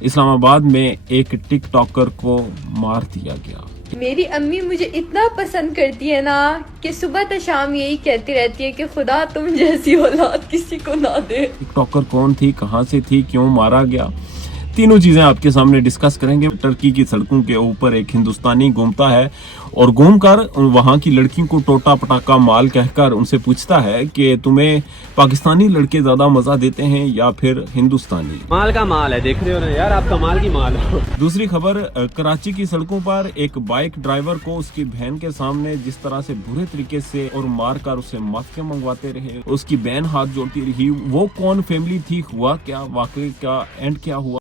इस्लामाबाद में एक टिक टॉकर को मार दिया गया। मेरी अम्मी मुझे इतना पसंद करती है ना कि सुबह तो शाम यही कहती रहती है कि खुदा तुम जैसी औलाद किसी को ना दे। टिक टॉकर कौन थी, कहां से थी, क्यों मारा गया, तीनों चीजें आपके सामने डिस्कस करेंगे। टर्की की सड़कों के ऊपर एक हिंदुस्तानी घूमता है और घूमकर वहां की लड़कियों को टोटा पटाका माल कहकर उनसे पूछता है कि तुम्हें पाकिस्तानी लड़के ज्यादा मजा देते हैं या फिर हिंदुस्तानी। माल का माल है, देख रहे हो ना यार, आप कमाल की माल हो। दूसरी खबर, कराची की सड़कों पर एक बाइक ड्राइवर को उसकी बहन के सामने जिस तरह से बुरे तरीके से और मार कर उसे माफिया मंगवाते रहे, उसकी बहन हाथ जोड़ती रही। वो कौन फैमिली थी, हुआ क्या, वाकई का एंड क्या हुआ।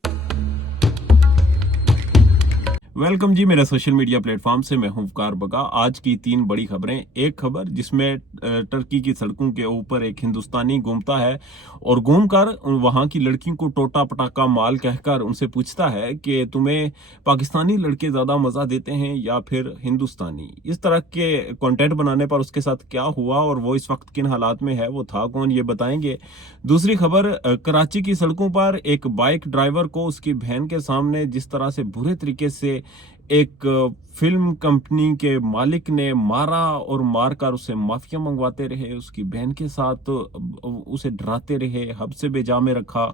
वेलकम जी मेरे सोशल मीडिया प्लेटफॉर्म से, मैं हूं वकार बगा। आज की तीन बड़ी खबरें। एक खबर जिसमें टर्की की सड़कों के ऊपर एक हिंदुस्तानी घूमता है और घूमकर वहां की लड़कियों को टोटा पटाका माल कहकर उनसे पूछता है कि तुम्हें पाकिस्तानी लड़के ज्यादा मजा देते हैं या फिर हिंदुस्तानी। इस तरह के कंटेंट बनाने पर उसके साथ क्या हुआ और वो इस वक्त किन हालात में है, वो था कौन, ये बताएंगे। दूसरी खबर, कराची की सड़कों पर एक बाइक ड्राइवर को उसकी बहन के सामने जिस तरह से बुरे तरीके से एक फिल्म कंपनी के मालिक ने मारा और मारकर उसे माफिया मंगवाते रहे, उसकी बहन के साथ उसे डराते रहे, हद से बेजा में रखा,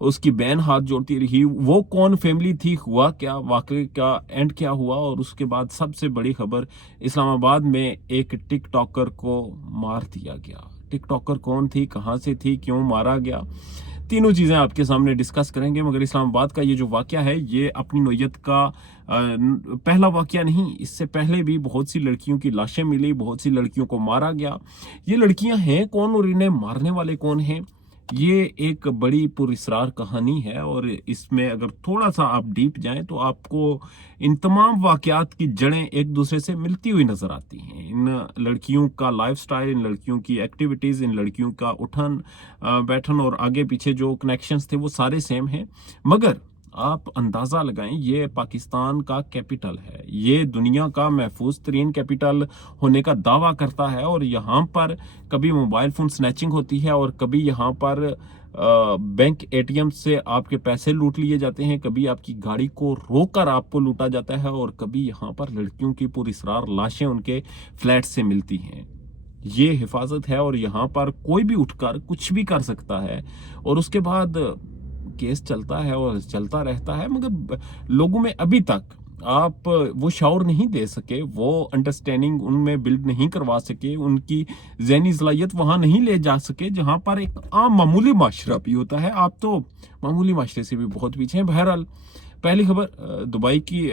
उसकी बहन हाथ जोड़ती रही। वो कौन फैमिली थी, हुआ क्या, वाकई का एंड क्या हुआ। और उसके बाद सबसे बड़ी खबर, इस्लामाबाद में एक टिक टॉकर को मार दिया गया। टिक टॉकर कौन थी, कहां से थी, क्यों मारा गया, तीनों चीजें आपके सामने डिस्कस करेंगे। मगर इस्लामाबाद का ये जो वाकया है, ये अपनी नौयत का पहला वाकया नहीं। इससे पहले भी बहुत सी लड़कियों की लाशें मिली, बहुत सी लड़कियों को मारा गया। ये लड़कियां हैं कौन और इन्हें मारने वाले कौन हैं, ये एक बड़ी पुरस्रार कहानी है। और इसमें अगर थोड़ा सा आप डीप जाएं तो आपको इन तमाम वाकयात की जड़ें एक दूसरे से मिलती हुई नजर आती हैं। इन लड़कियों का लाइफस्टाइल, इन लड़कियों की एक्टिविटीज, इन लड़कियों का उठन बैठन और आगे पीछे जो कनेक्शंस थे वो सारे सेम हैं। मगर आप अंदाजा लगाएं, ये पाकिस्तान का कैपिटल है, ये दुनिया का महफूज तरीन कैपिटल होने का दावा करता है। और यहाँ पर कभी मोबाइल फोन स्नैचिंग होती है और कभी यहाँ पर बैंक एटीएम से आपके पैसे लूट लिए जाते हैं, कभी आपकी गाड़ी को रोककर आपको लूटा जाता है और कभी यहाँ पर लड़कियों की पुरस्रार लाशें उनके फ्लैट से मिलती हैं। ये हिफाजत है और यहाँ पर कोई भी उठकर कुछ भी कर सकता है और उसके बाद केस चलता है और चलता रहता है। मगर लोगों में अभी तक आप वो शौर नहीं दे सके, वो अंडरस्टैंडिंग उनमें बिल्ड नहीं करवा सके, उनकी ज़हनी सलाहियत वहां नहीं ले जा सके जहां पर एक आम मामूली माशरा भी होता है। आप तो मामूली माशरे से भी बहुत पीछे हैं। बहरहाल, पहली खबर, दुबई की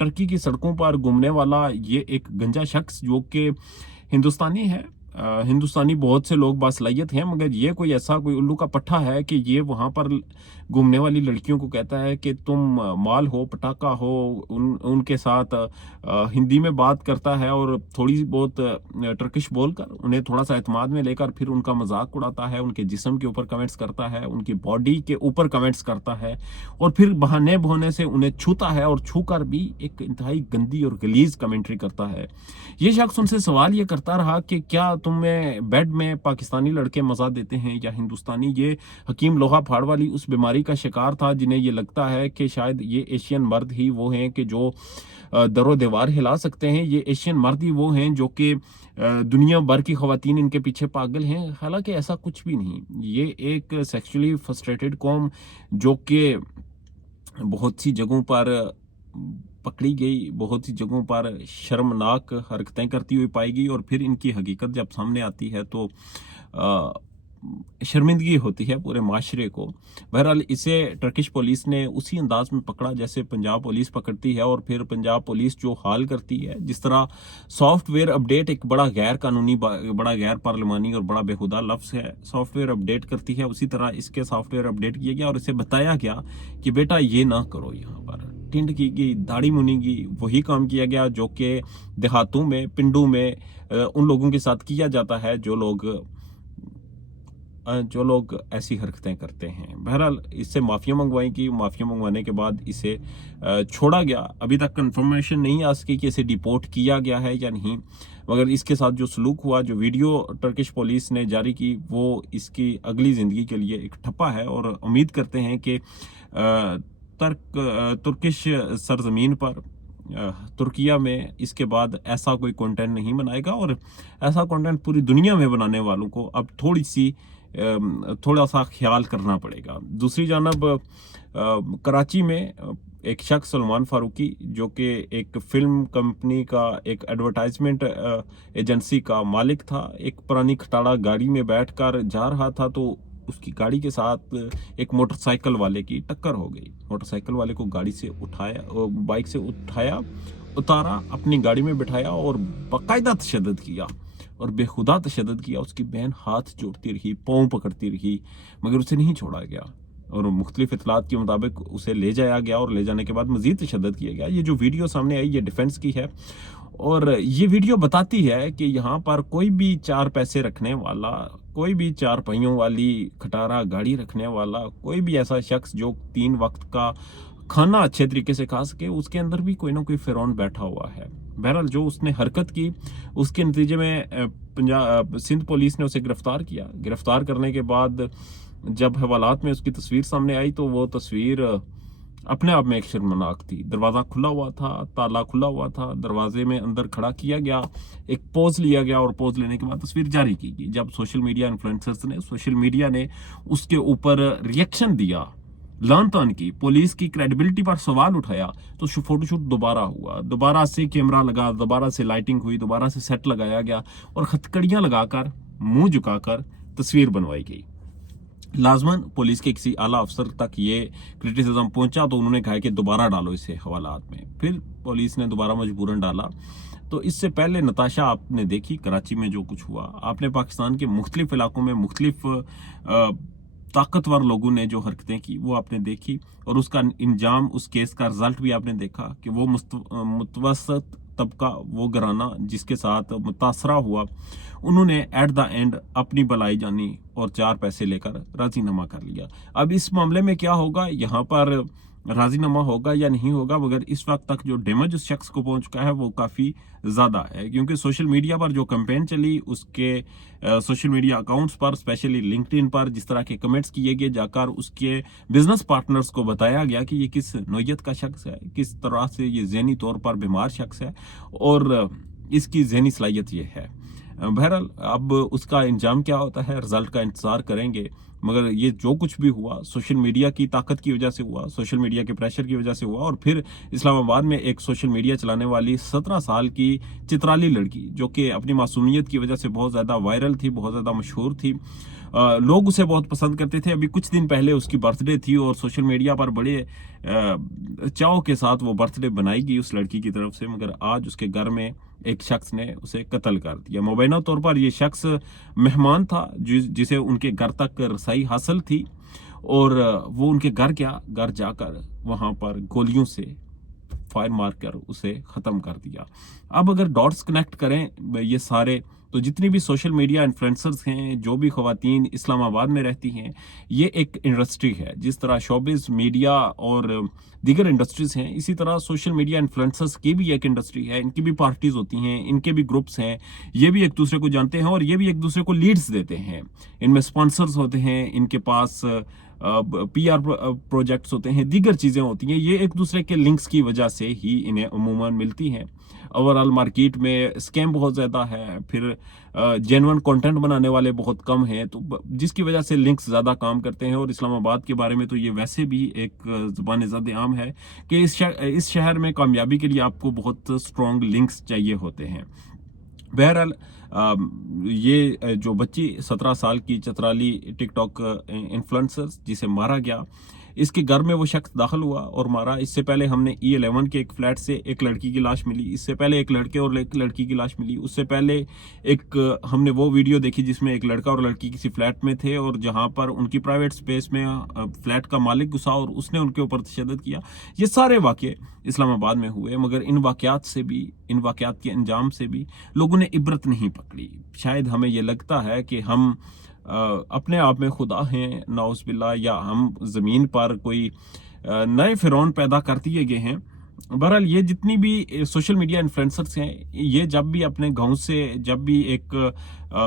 टर्की की सड़कों पर घूमने वाला ये एक गंजा शख्स जो कि हिंदुस्तानी है। हिंदुस्तानी बहुत से लोग बासलाहियत हैं, मगर ये कोई ऐसा कोई उल्लू का पट्टा है कि ये वहाँ पर घूमने वाली लड़कियों को कहता है कि तुम माल हो, पटाखा हो। उनके साथ हिंदी में बात करता है और थोड़ी बहुत टर्किश बोलकर उन्हें थोड़ा सा एतमाद में लेकर फिर उनका मजाक उड़ाता है, उनके जिस्म के ऊपर कमेंट्स करता है, उनकी बॉडी के ऊपर कमेंट्स करता है और फिर बहाने बहाने से उन्हें छूता है और छूकर भी एक इंतहाई गंदी और गलीज कमेंट्री करता है। ये शख्स उनसे सवाल ये करता रहा कि क्या तुम्हें बेड में पाकिस्तानी लड़के मजा देते हैं या हिंदुस्तानी। ये हकीम लोहा फाड़ वाली उस बीमारी का शिकार था जिन्हें ये लगता है कि शायद ये एशियन मर्द ही वो हैं कि जो दरो दीवार हिला सकते हैं। ये एशियन मर्द ही वो हैं जो कि दुनिया भर की खवातीन इनके पीछे पागल हैं। हालांकि ऐसा कुछ भी नहीं। ये एक सेक्सुअली फ्रस्ट्रेटेड कौम जो कि बहुत सी जगहों पर पकड़ी गई, बहुत सी जगहों पर शर्मनाक हरकतें करती हुई पाई गई और फिर इनकी हकीकत जब सामने आती है तो शर्मिंदगी होती है पूरे माशरे को। बहरहाल, इसे टर्किश पुलिस ने उसी अंदाज में पकड़ा जैसे पंजाब पुलिस पकड़ती है और फिर पंजाब पुलिस जो हाल करती है। जिस तरह सॉफ्टवेयर अपडेट एक बड़ा गैर कानूनी, बड़ा गैर पार्लिमानी और बड़ा बेहुदा लफ्ज़ है, सॉफ्टवेयर अपडेट करती है, उसी तरह इसके सॉफ्टवेयर अपडेट किया गया और इसे बताया गया कि बेटा ये ना करो। यहाँ पर टिंड की गई, दाढ़ी मुनी की, वही काम किया गया जो कि देहातों में, पिंडों में उन लोगों के साथ किया जाता है जो लोग ऐसी हरकतें करते हैं। बहरहाल, इससे माफिया मंगवाई गई। माफिया मंगवाने के बाद इसे छोड़ा गया। अभी तक कंफर्मेशन नहीं आ सकी कि इसे डिपोर्ट किया गया है या नहीं, मगर इसके साथ जो सलूक हुआ, जो वीडियो टर्किश पुलिस ने जारी की, वो इसकी अगली ज़िंदगी के लिए एक ठप्पा है और उम्मीद करते हैं कि तुर्किश सरजमीन पर तुर्किया में इसके बाद ऐसा कोई कंटेंट नहीं बनाएगा, और ऐसा कंटेंट पूरी दुनिया में बनाने वालों को अब थोड़ा सा ख्याल करना पड़ेगा। दूसरी जानब कराची में एक शख्स सलमान फारूकी, जो कि एक फिल्म कंपनी का एक एडवर्टाइजमेंट एजेंसी का मालिक था, एक पुरानी खटाड़ा गाड़ी में बैठकर जा रहा था, तो उसकी गाड़ी के साथ एक मोटरसाइकिल वाले की टक्कर हो गई। मोटरसाइकिल वाले को गाड़ी से उठाया, बाइक से उतारा, अपनी गाड़ी में बिठाया और बाकायदा तशद्दुद किया और बेखुदा तशद्दुद किया। उसकी बहन हाथ जोड़ती रही, पाँव पकड़ती रही, मगर उसे नहीं छोड़ा गया और मुख्तलिफ इतलात के मुताबिक उसे ले जाया गया और ले जाने के बाद मजीद तशद्दुद किया गया। ये जो वीडियो सामने आई ये डिफेंस की है और ये वीडियो बताती है कि यहाँ पर कोई भी 4 पैसे रखने वाला, कोई भी 4 पहियों वाली खटारा गाड़ी रखने वाला, कोई भी ऐसा शख्स जो 3 वक्त का खाना अच्छे तरीके से खा सके, उसके अंदर भी कोई ना कोई फिरौन बैठा हुआ है। बहरहाल जो उसने हरकत की उसके नतीजे में सिंध पुलिस ने उसे गिरफ्तार किया। गिरफ्तार करने के बाद जब हवालात में उसकी तस्वीर सामने आई तो वो तस्वीर अपने आप में एक शर्मनाक थी। दरवाज़ा खुला हुआ था, ताला खुला हुआ था, दरवाजे में अंदर खड़ा किया गया, एक पोज लिया गया और पोज लेने के बाद तस्वीर जारी की गई। जब सोशल मीडिया इन्फ्लुएंसर्स ने, सोशल मीडिया ने उसके ऊपर रिएक्शन दिया, लान तान की, पुलिस की क्रेडिबिलिटी पर सवाल उठाया, तो फोटोशूट दोबारा हुआ, दोबारा से कैमरा लगा, दोबारा से लाइटिंग हुई, दोबारा से सेट लगाया गया और हथकड़ियाँ लगाकर, मुंह झुकाकर तस्वीर बनवाई गई। लाजमन पुलिस के किसी आला अफसर तक ये क्रिटिसिज्म पहुंचा तो उन्होंने कहा कि दोबारा डालो इसे हवालात में। फिर पुलिस ने दोबारा मजबूरन डाला। तो इससे पहले नताशा आपने देखी कराची में जो कुछ हुआ, आपने पाकिस्तान के मुख्तलिफ इलाकों में मुख्तलिफ ताकतवर लोगों ने जो हरकतें की वो आपने देखी और उसका इंजाम, उस केस का रिजल्ट भी आपने देखा कि वो मुतवसत तबका, वो घराना जिसके साथ मुतासरा हुआ, उन्होंने एट द एंड अपनी भलाई जानी और 4 पैसे लेकर राजीनामा कर लिया। अब इस मामले में क्या होगा, यहाँ पर राजीनामा होगा या नहीं होगा, मगर इस वक्त तक जो डैमेज उस शख्स को पहुंच चुका है वो काफ़ी ज़्यादा है, क्योंकि सोशल मीडिया पर जो कैंपेन चली, उसके सोशल मीडिया अकाउंट्स पर, स्पेशली लिंक्डइन पर जिस तरह के कमेंट्स किए गए, जाकर उसके बिजनेस पार्टनर्स को बताया गया कि ये किस नौयत का शख्स है, किस तरह से ये ज़हनी तौर पर बीमार शख्स है और इसकी ज़हनी सलाहियत ये है। बहरहाल अब उसका इंजाम क्या होता है, रिजल्ट का इंतज़ार करेंगे, मगर ये जो कुछ भी हुआ सोशल मीडिया की ताकत की वजह से हुआ, सोशल मीडिया के प्रेशर की वजह से हुआ। और फिर इस्लामाबाद में एक सोशल मीडिया चलाने वाली 17 साल की चित्राली लड़की, जो कि अपनी मासूमियत की वजह से बहुत ज़्यादा वायरल थी, बहुत ज़्यादा मशहूर थी, लोग उसे बहुत पसंद करते थे। अभी कुछ दिन पहले उसकी बर्थडे थी और सोशल मीडिया पर बड़े चाव के साथ वो बर्थडे बनाई गई उस लड़की की तरफ से, मगर आज उसके घर में एक शख्स ने उसे कत्ल कर दिया। मुबैना तौर पर ये शख्स मेहमान था जिसे उनके घर तक रसाई हासिल थी और वो उनके घर जाकर वहाँ पर गोलियों से फायर मारकर उसे ख़त्म कर दिया। अब अगर डॉट्स कनेक्ट करें ये सारे, तो जितनी भी सोशल मीडिया इन्फ्लुएंसर्स हैं, जो भी ख़वातीन इस्लामाबाद में रहती हैं, ये एक इंडस्ट्री है। जिस तरह शोबिज़, मीडिया और दीगर इंडस्ट्रीज़ हैं, इसी तरह सोशल मीडिया इन्फ्लुएंसर्स की भी एक इंडस्ट्री है। इनकी भी पार्टीज़ होती हैं, इनके भी ग्रुप्स हैं, ये भी एक दूसरे को जानते हैं और ये भी एक दूसरे को लीड्स देते हैं। इनमें स्पॉन्सर्स होते हैं, इनके पास PR प्रोजेक्ट्स होते हैं, दीगर चीज़ें होती हैं। ये एक दूसरे के लिंक्स की वजह से ही इन्हें अमूमन मिलती हैं। ओवरऑल मार्केट में स्कैम बहुत ज़्यादा है, फिर जेन्युइन कंटेंट बनाने वाले बहुत कम हैं, तो जिसकी वजह से लिंक्स ज़्यादा काम करते हैं। और इस्लामाबाद के बारे में तो ये वैसे भी एक ज़ुबान ज़द आम है कि इस शहर में कामयाबी के लिए आपको बहुत स्ट्रॉन्ग लिंक्स चाहिए होते हैं। बहरहाल ये जो बच्ची 17 साल की चित्राली टिकटॉक इन्फ्लुएंसर जिसे मारा गया, इसके घर में वो शख्स दाखिल हुआ और मारा। इससे पहले हमने E11 के एक फ्लैट से एक लड़की की लाश मिली, इससे पहले एक लड़के और एक लड़की की लाश मिली, उससे पहले एक हमने वो वीडियो देखी जिसमें एक लड़का और लड़की किसी फ्लैट में थे और जहां पर उनकी प्राइवेट स्पेस में फ्लैट का मालिक घुसा और उसने उनके ऊपर तशद्दुद किया। ये सारे वाक़े इस्लामाबाद में हुए, मगर इन वाक़यात के अंजाम से भी लोगों ने इबरत नहीं पकड़ी। शायद हमें ये लगता है कि हम अपने आप में खुदा हैं नाउज़ बिल्लाह, या हम ज़मीन पर कोई नए फिरौन पैदा कर दिए गए हैं। बहरहाल ये जितनी भी सोशल मीडिया इन्फ्लुएंसर्स हैं, ये जब भी अपने गांव से, जब भी एक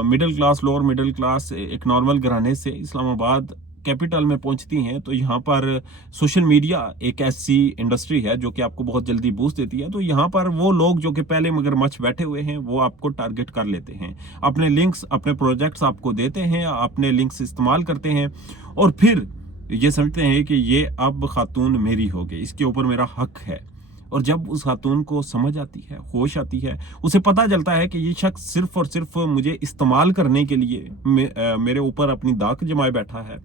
middle class, lower middle class, एक नॉर्मल घराने से इस्लामाबाद कैपिटल में पहुंचती हैं तो यहाँ पर सोशल मीडिया एक ऐसी इंडस्ट्री है जो कि आपको बहुत जल्दी बूस्ट देती है। तो यहाँ पर वो लोग जो कि पहले मगरमच्छ बैठे हुए हैं वो आपको टारगेट कर लेते हैं, अपने लिंक्स अपने प्रोजेक्ट्स आपको देते हैं, अपने लिंक्स इस्तेमाल करते हैं और फिर ये समझते हैं कि ये अब खातून मेरी हो गई, इसके ऊपर मेरा हक है। और जब उस खातून को समझ आती है, होश आती है, उसे पता चलता है कि ये शख्स सिर्फ और सिर्फ मुझे इस्तेमाल करने के लिए मेरे ऊपर अपनी दाग जमाए बैठा है,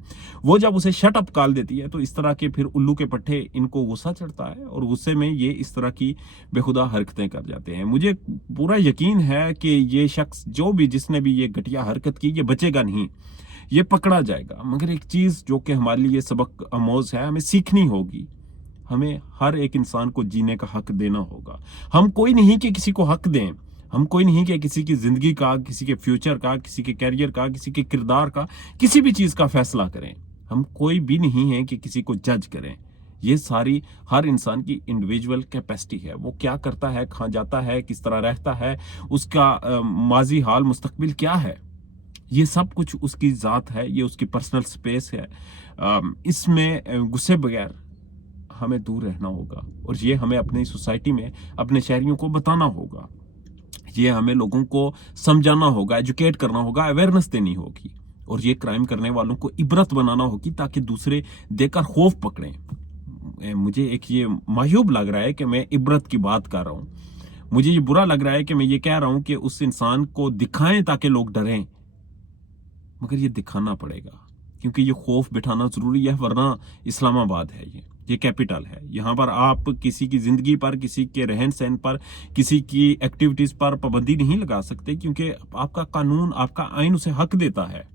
वो जब उसे शट अप कॉल देती है तो इस तरह के फिर उल्लू के पट्टे इनको गुस्सा चढ़ता है और गुस्से में ये इस तरह की बेखुदा हरकतें कर जाते हैं। मुझे पूरा यकीन है कि ये शख्स जिसने भी ये घटिया हरकत की, ये बचेगा नहीं, ये पकड़ा जाएगा। मगर एक चीज जो कि हमारे लिए सबक आमोज है, हमें सीखनी होगी, हमें हर एक इंसान को जीने का हक देना होगा। हम कोई नहीं कि किसी को हक दें, हम कोई नहीं कि किसी की जिंदगी का, किसी के फ्यूचर का, किसी के कैरियर का, किसी के किरदार का, किसी भी चीज का फैसला करें। हम कोई भी नहीं है कि किसी को जज करें। ये सारी हर इंसान की इंडिविजुअल कैपेसिटी है, वो क्या करता है, कहाँ जाता है, किस तरह रहता है, उसका माजी हाल मुस्तकबिल क्या है, ये सब कुछ उसकी ज़ात है, ये उसकी पर्सनल स्पेस है। इसमें गुस्से बगैर हमें दूर रहना होगा और ये हमें अपनी सोसाइटी में अपने शहरियों को बताना होगा, ये हमें लोगों को समझाना होगा, एजुकेट करना होगा, अवेयरनेस देनी होगी और ये क्राइम करने वालों को इबरत बनाना होगी ताकि दूसरे देखकर खौफ पकड़ें। मुझे एक ये मायूब लग रहा है कि मैं इबरत की बात कर रहा हूँ, मुझे ये बुरा लग रहा है कि मैं ये कह रहा हूँ कि उस इंसान को दिखाएं ताकि लोग डरें, मगर ये दिखाना पड़ेगा क्योंकि ये खौफ बिठाना जरूरी है, वरना इस्लामाबाद है, ये कैपिटल है। यहाँ पर आप किसी की जिंदगी पर, किसी के रहन सहन पर, किसी की एक्टिविटीज पर पाबंदी नहीं लगा सकते क्योंकि आपका कानून, आपका आइन उसे हक देता है।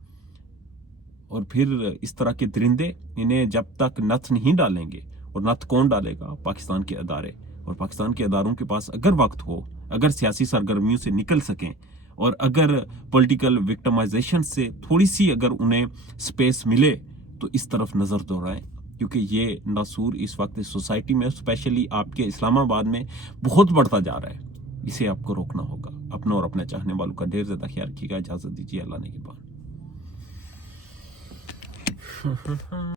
और फिर इस तरह के दरिंदे, इन्हें जब तक नथ नहीं डालेंगे, और नथ कौन डालेगा? पाकिस्तान के अदारे। और पाकिस्तान के अदारों के पास अगर वक्त हो, अगर सियासी सरगर्मियों से निकल सकें और अगर पॉलिटिकल विक्टिमाइजेशन से थोड़ी सी अगर उन्हें स्पेस मिले तो इस तरफ नजर दौड़ाएं, क्योंकि ये नासूर इस वक्त सोसाइटी में, स्पेशली आपके इस्लामाबाद में बहुत बढ़ता जा रहा है। इसे आपको रोकना होगा। अपना और अपने चाहने वालों का ढेर ज्यादा ख्याल रखिएगा। इजाजत दीजिए, अल्लाह ने के बाद।